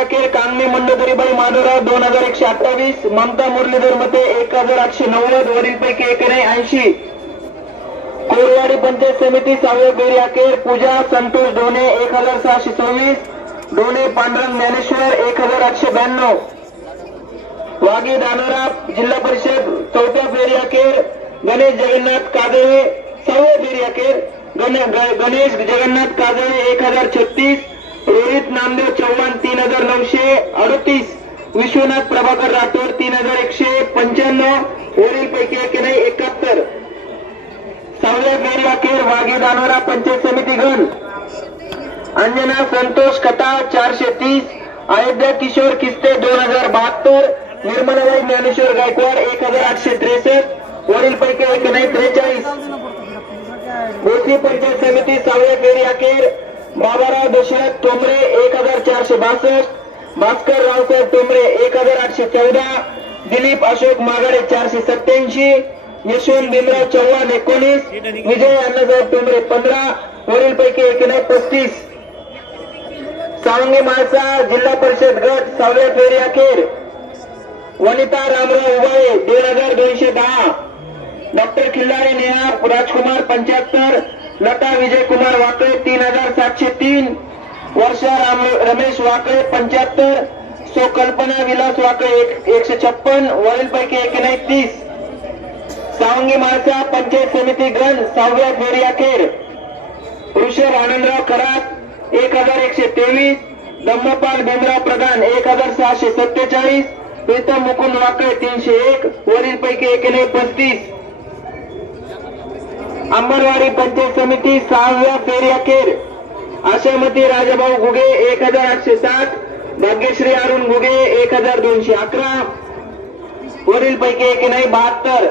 अखेर कांगणे मंडोदरीबाई माधवराव दोन हजार एकशे अठ्ठावीस ममता मुरलीधर मते एक हजार आठशे नव्वद वरीलपैकी एक नाही ऐंशी. कोरवाडी पंचायत समिती सहाव्या फेरी अखेर पूजा संतोष डोणे एक हजार सहाशे सव्वीस डोणे पांडुरंग ज्ञानेश्वर एक हजार आठशे ब्याण्णव. वागी दानोरा जिल्हा परिषद चौथ्या फेरी अखेर गणेश जगन्नाथ कादळे सहाव्या फेरी अखेर गणेश जगन्नाथ कादळे एक हजार छत्तीस रोहित नामदेव चव्हाण तीन हजार नऊशे अडतीस. विश्वनाथ प्रभाकर राठोड तीन हजार एकशे पंच्याण्णव. वरील पैकी एक नाही एकाहत्तर. सहाव्या फेरी वाघे दानोरा पंचायत समिती गण. अंजना संतोष कथा चारशे तीस. अयोध्या किशोर किस्ते दोन हजार बहात्तर. निर्मलाबाई ज्ञानेश्वर गायकवाड एक हजार आठशे त्रेसष्ट. वरील पैकी एक नाही त्रेचाळीस. भोसरी पंचायत समिती सहाव्या फेरी अखेर बाबाराव दशरथ तोमरे एक हजार चारशे बासष्ट भास्कर रावसाहेब तोमरे एक हजार आठशे चौदा दिलीप अशोक मागाडे चारशे सत्याऐंशी यशवंत भीमराव चव्हाण एकोणीस विजय अण्णासाहेब तोमरे पंधरा वरील पैकी एकीने पस्तीस. सावंगी माळसा जिल्हा परिषद गट सहाव्या फेरी अखेर. वनिता रामराव उभाळे दोन हजार दोनशे दहा. डॉक्टर खिल्लारे नेहा राजकुमार पंच्याहत्तर लता विजय कुमार वाकळे तीन हजार सातशे तीन. वर्षा राम रमेश वाकळे पंच्याहत्तर. सो कल्पना विलास वाकळे एक- एकशे छप्पन. वरीलपैकी एक नाही तीस. सावंगी माळसा पंचायत समिती गण सहाव्या फेरी अखेर. ऋषभ आनंदराव खरात एक हजार एकशे तेवीस. धम्मपाल भीमराव प्रधान एक हजार सहाशे सत्तेचाळीस. प्रीतम मुकुंद वाकळे तीनशे एक. वरील पैकी एकने पस्तीस. अंबरवाडी पंचायत समिती सहाव्या फेरी अखेर आशामती राजाभाऊ घुगे एक हजार आठशे साठ भाग्यश्री अरुण घुगे एक हजार दोनशे अकरा. वरीलपैकी एक नाही बहात्तर.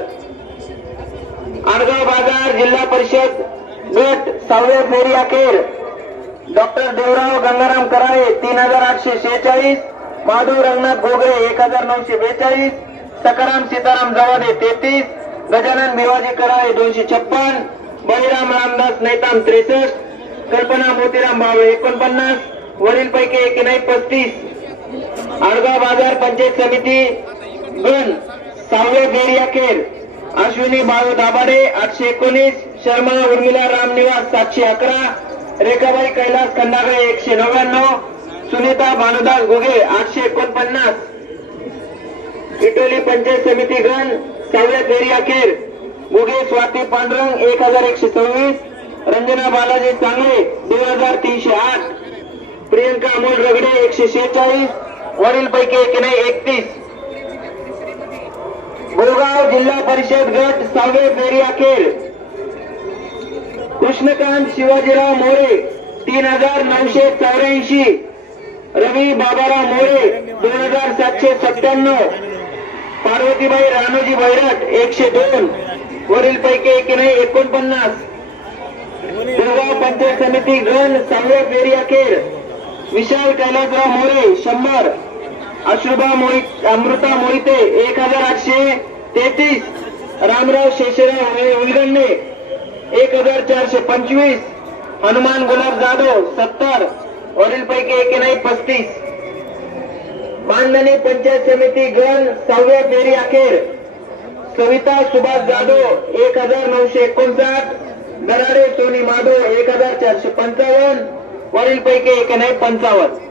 आडगाव बाजार जिल्हा परिषद गट सहाव्या फेरी अखेर डॉक्टर देवराव गंगाराम कराळे तीन हजार आठशे शेहेचाळीस. माधव रंगनाथ गोगरे एक हजार नऊशे बेचाळीस. सकाराम सीताराम जवादे तेहतीस. गजानन भिवाजी कराळे दोनशे छप्पन. बळीराम रामदास नैताम त्रेसष्ट. कल्पना मोतीराम भावे एकोणपन्नास. वरील पैकी एक नाही पस्तीस. आडगाव बाजार पंचायत समिती गण सहाव्या फेरी अश्विनी बाळू दाभाडे आठशे एकोणीस. शर्मा उर्मिला रामनिवास सातशे अकरा. रेखाबाई कैलास खंडागळे एकशे नव्याण्णव. सुनीता भानुदास घुगे आठशे एकोणपन्नास. इटोली पंचायत समिती गण सहाव्या फेरी अखेर. घुगे स्वाती पांडुरंग एक हजार एकशे सव्वीस रंजना बालाजी चांगले दोन हजार तीनशे आठ. प्रियंका अमोल रगडे एकशे शेहेचाळीस. वडील पैकी एक नाही एकतीस. गोगाव जिल्हा परिषद गट सहावे फेरी अखेर. कृष्णकांत शिवाजीराव मोरे तीन हजार नऊशे चौऱ्याऐंशी. रवी बाबाराव मोरे दोन हजार सातशे सत्त्याण्णव. पार्वतीबाई रानोजी भैरट एकशे दोन. वरील पैकी एक नाही? एकोणपन्नास. भोगाव पंचायत समिती गण सहाव्या फेरी अखेर. विशाल कैलासराव मोरे शंभर. अश्रुभा मोहित अमृता मोहिते एक हजार आठशे तेहतीस. रामराव शेषराव उलगंडे एक हजार चारशे पंचवीस. हनुमान गुलाब जाधव सत्तर. वरील पैकी एक नाही? पस्तीस. मानधनी पंचायत समिती गण सहाव्या फेरी अखेर. सविता सुभाष जाधव एक हजार नऊशे एकोणसाठ. दराडे सोनी माधव एक हजार चारशे पंचावन्न. वरीलपैकी एक नाही पंचावन्न.